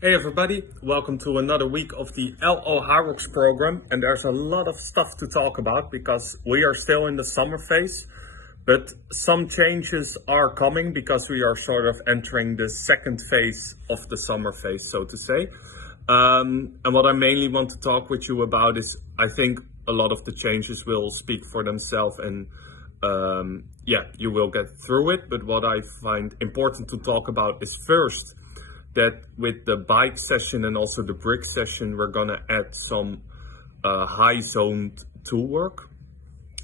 Hey everybody, welcome to another week of the LO Hyrox program, and there's a lot of stuff to talk about because we are still in the summer phase, but some changes are coming because we are sort of entering the second phase of the summer phase, so to say. And what I mainly want to talk with you about is I think a lot of the changes will speak for themselves and you will get through it. But what I find important to talk about is first, that with the bike session and also the brick session, we're gonna add some high zoned tool work.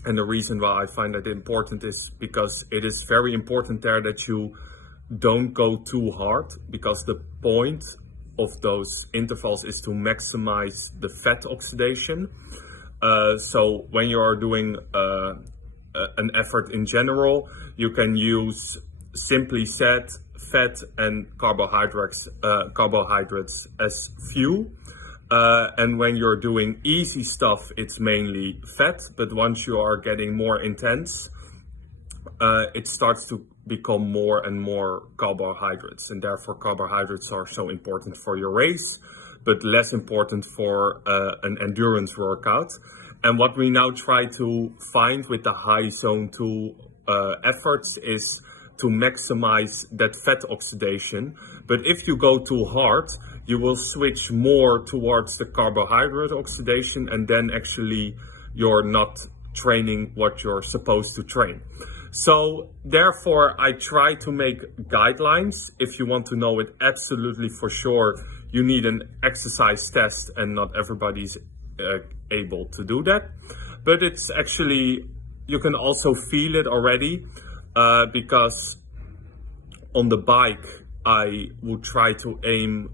And the reason why I find that important is because it is very important there that you don't go too hard, because the point of those intervals is to maximize the fat oxidation. So when you are doing an effort in general, you can use simply said fat and carbohydrates as fuel. And when you're doing easy stuff, it's mainly fat. But once you are getting more intense, it starts to become more and more carbohydrates. And therefore, carbohydrates are so important for your race, but less important for an endurance workout. And what we now try to find with the high zone tool efforts is to maximize that fat oxidation. But if you go too hard, you will switch more towards the carbohydrate oxidation, and then actually you're not training what you're supposed to train. So therefore, I try to make guidelines. If you want to know it absolutely for sure, you need an exercise test, and not everybody's able to do that. But it's actually, you can also feel it already. Because on the bike, I would try to aim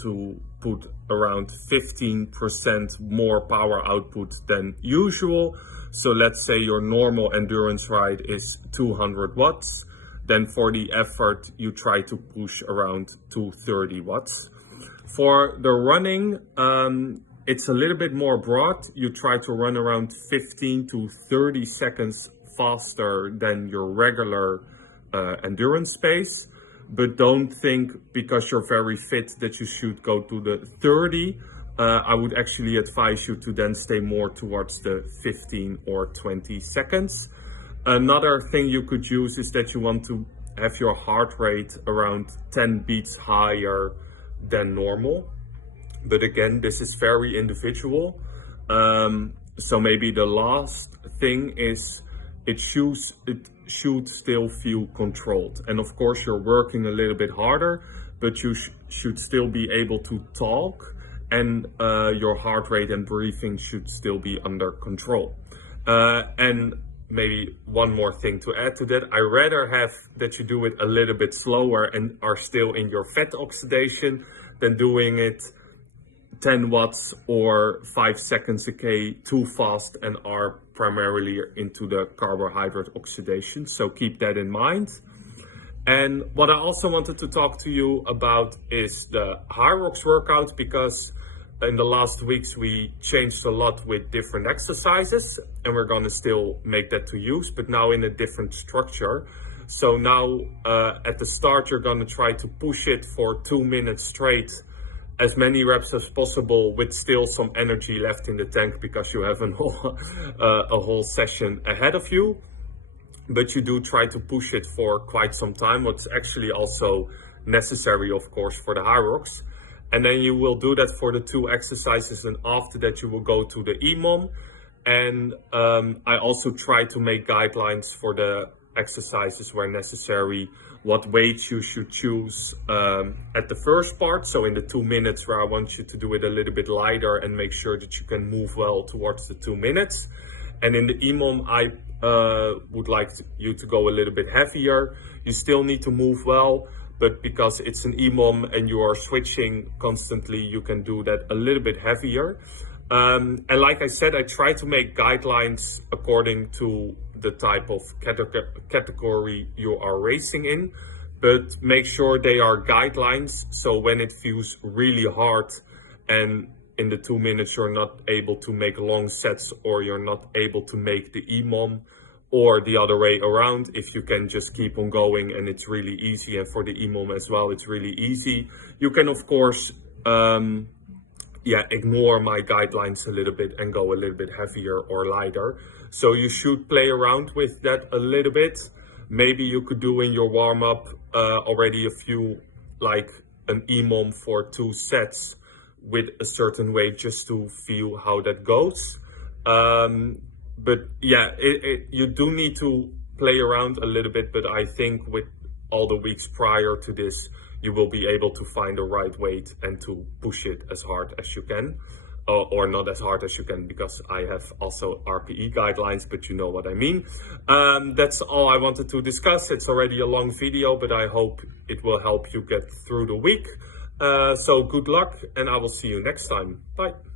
to put around 15% more power output than usual. So let's say your normal endurance ride is 200 watts. Then for the effort, you try to push around 230 watts. For the running, it's a little bit more broad. You try to run around 15 to 30 seconds faster than your regular endurance pace, but don't think because you're very fit that you should go to the 30. I would actually advise you to then stay more towards the 15 or 20 seconds. Another thing you could use is that you want to have your heart rate around 10 beats higher than normal. But again, this is very individual. So maybe the last thing is it should still feel controlled. And of course, you're working a little bit harder, but you should still be able to talk, and your heart rate and breathing should still be under control. And maybe one more thing to add to that, I rather have that you do it a little bit slower and are still in your fat oxidation than doing it 10 watts or 5 seconds a K too fast and are primarily into the carbohydrate oxidation. So keep that in mind. And what I also wanted to talk to you about is the Hyrox workout, because in the last weeks we changed a lot with different exercises, and we're going to still make that to use, but now in a different structure. So now at the start, you're going to try to push it for 2 minutes straight, as many reps as possible, with still some energy left in the tank because you have a whole session ahead of you. But you do try to push it for quite some time, what's actually also necessary, of course, for the Hyrox. And then you will do that for the 2 exercises, and after that you will go to the EMOM. And I also try to make guidelines for the exercises where necessary, what weight you should choose at the first part. So in the 2 minutes, where I want you to do it a little bit lighter and make sure that you can move well towards the 2 minutes. And in the EMOM, I would like you to go a little bit heavier. You still need to move well, but because it's an EMOM and you are switching constantly, you can do that a little bit heavier. And like I said, I try to make guidelines according to the type of category you are racing in, but make sure they are guidelines. So when it feels really hard and in the 2 minutes you're not able to make long sets, or you're not able to make the EMOM, or the other way around, if you can just keep on going and it's really easy, and for the EMOM as well, it's really easy. You can of course ignore my guidelines a little bit and go a little bit heavier or lighter. So you should play around with that a little bit. Maybe you could do in your warm-up already a few, like an EMOM for 2 sets with a certain weight, just to feel how that goes. But yeah, you do need to play around a little bit, but I think with all the weeks prior to this, you will be able to find the right weight and to push it as hard as you can. Or not as hard as you can, because I have also RPE guidelines, but you know what I mean. That's all I wanted to discuss. It's already a long video, but I hope it will help you get through the week. So good luck, and I will see you next time. Bye.